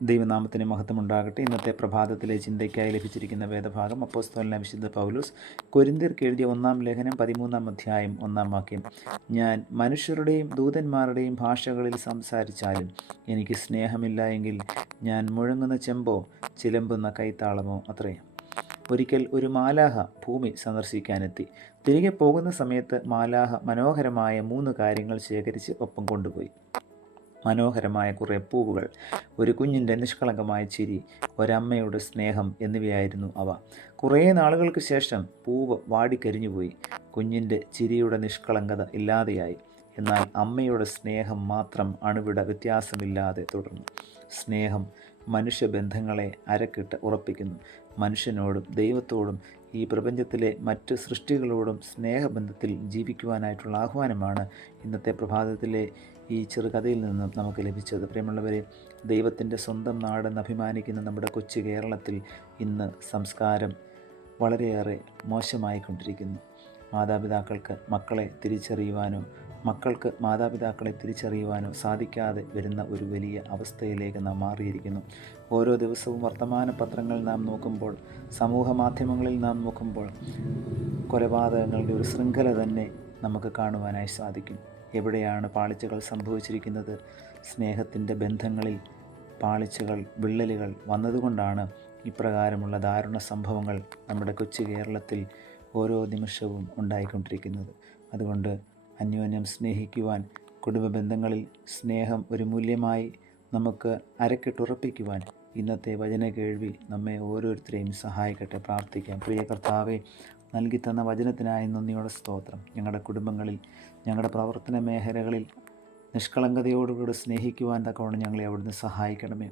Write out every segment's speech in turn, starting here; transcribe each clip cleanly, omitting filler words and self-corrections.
ദൈവനാമത്തിന് മഹത്വമുണ്ടാകട്ടെ. ഇന്നത്തെ പ്രഭാതത്തിലെ ചിന്തയ്ക്കായി ലഭിച്ചിരിക്കുന്ന വേദഭാഗം അപ്പോസ്തലനായ വിശുദ്ധ പൗലോസ് കൊരിന്ത്യർക്ക് എഴുതിയ 1-ാം ലേഖനം 13-ാം അധ്യായം 1-ാം വാക്യം. ഞാൻ മനുഷ്യരുടെയും ദൂതന്മാരുടെയും ഭാഷകളിൽ സംസാരിച്ചാലും എനിക്ക് സ്നേഹമില്ല എങ്കിൽ ഞാൻ മുഴങ്ങുന്ന ചെമ്പോ ചിലമ്പുന്ന കൈത്താളമോ അത്രേ. ഒരിക്കൽ ഒരു മാലാഹ ഭൂമി സന്ദർശിക്കാനെത്തി. തിരികെ പോകുന്ന സമയത്ത് മാലാഹ മനോഹരമായ 3 കാര്യങ്ങൾ ശേഖരിച്ച് ഒപ്പം കൊണ്ടുപോയി. മനോഹരമായ കുറേ പൂവുകൾ, ഒരു കുഞ്ഞിൻ്റെ നിഷ്കളങ്കമായ ചിരി, ഒരമ്മയുടെ സ്നേഹം എന്നിവയായിരുന്നു അവ. കുറേ നാളുകൾക്ക് ശേഷം പൂവ് വാടിക്കരിഞ്ഞുപോയി. കുഞ്ഞിൻ്റെ ചിരിയുടെ നിഷ്കളങ്കത ഇല്ലാതെയായി. എന്നാൽ അമ്മയുടെ സ്നേഹം മാത്രം അണുവിട വ്യത്യാസമില്ലാതെ തുടർന്നു. സ്നേഹം മനുഷ്യബന്ധങ്ങളെ അരക്കിട്ട് ഉറപ്പിക്കുന്നു. മനുഷ്യനോടും ദൈവത്തോടും ഈ പ്രപഞ്ചത്തിലെ മറ്റ് സൃഷ്ടികളോടും സ്നേഹബന്ധത്തിൽ ജീവിക്കുവാനായിട്ടുള്ള ആഹ്വാനമാണ് ഇന്നത്തെ പ്രഭാതത്തിലെ ഈ ചെറുകഥയിൽ നിന്നും നമുക്ക് ലഭിച്ചത്. പ്രിയമുള്ളവരെ, ദൈവത്തിൻ്റെ സ്വന്തം നാടെന്ന് അഭിമാനിക്കുന്ന നമ്മുടെ കൊച്ചു കേരളത്തിൽ ഇന്ന് സംസ്കാരം വളരെയേറെ മോശമായിക്കൊണ്ടിരിക്കുന്നു. മാതാപിതാക്കൾക്ക് മക്കളെ തിരിച്ചറിയുവാനോ മക്കൾക്ക് മാതാപിതാക്കളെ തിരിച്ചറിയുവാനോ സാധിക്കാതെ വരുന്ന ഒരു വലിയ അവസ്ഥയിലേക്ക് നാം മാറിയിരിക്കുന്നു. ഓരോ ദിവസവും വർത്തമാന പത്രങ്ങൾ നാം നോക്കുമ്പോൾ, സമൂഹ മാധ്യമങ്ങളിൽ നാം നോക്കുമ്പോൾ കൊലപാതകങ്ങളുടെ ഒരു ശൃംഖല തന്നെ നമുക്ക് കാണുവാനായി സാധിക്കും. എവിടെയാണ് പാളിച്ചകൾ സംഭവിച്ചിരിക്കുന്നത്? സ്നേഹത്തിൻ്റെ ബന്ധങ്ങളിൽ പാളിച്ചകൾ, വിള്ളലുകൾ വന്നതുകൊണ്ടാണ് ഇപ്രകാരമുള്ള ദാരുണ സംഭവങ്ങൾ നമ്മുടെ കൊച്ചു കേരളത്തിൽ ഓരോ നിമിഷവും ഉണ്ടായിക്കൊണ്ടിരിക്കുന്നത്. അതുകൊണ്ട് അന്യോന്യം സ്നേഹിക്കുവാൻ, കുടുംബ ബന്ധങ്ങളിൽ സ്നേഹം ഒരു മൂല്യമായി നമുക്ക് അരക്കിട്ടുറപ്പിക്കുവാൻ ഇന്നത്തെ വചന കേൾവി നമ്മെ ഓരോരുത്തരെയും സഹായിക്കട്ടെ. പ്രാർത്ഥിക്കാം. പ്രിയ കർത്താവേ, നൽകി തന്ന വചനത്തിനായി നന്ദിയോടെ സ്തോത്രം. ഞങ്ങളുടെ കുടുംബങ്ങളിൽ, ഞങ്ങളുടെ പ്രവർത്തന മേഖലകളിൽ നിഷ്കളങ്കതയോടുകൂടി സ്നേഹിക്കുവാൻ തക്കവണ്ണം ഞങ്ങളെ അവിടുന്ന് സഹായിക്കണമേ.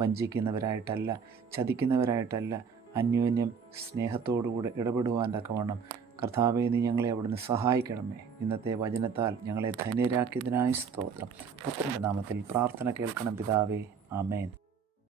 വഞ്ചിക്കുന്നവരായിട്ടല്ല, ചതിക്കുന്നവരായിട്ടല്ല, അന്യോന്യം സ്നേഹത്തോടുകൂടെ ഇടപെടുവാൻ തക്കവണ്ണം കർത്താവേ, നീ ഞങ്ങളെ അവിടുന്ന് സഹായിക്കണമേ. ഇന്നത്തെ വചനത്താൽ ഞങ്ങളെ ധന്യരാക്കിയതിനായി സ്തോത്രം. പുത്രൻ്റെ നാമത്തിൽ പ്രാർത്ഥന കേൾക്കണം പിതാവേ. ആമേൻ.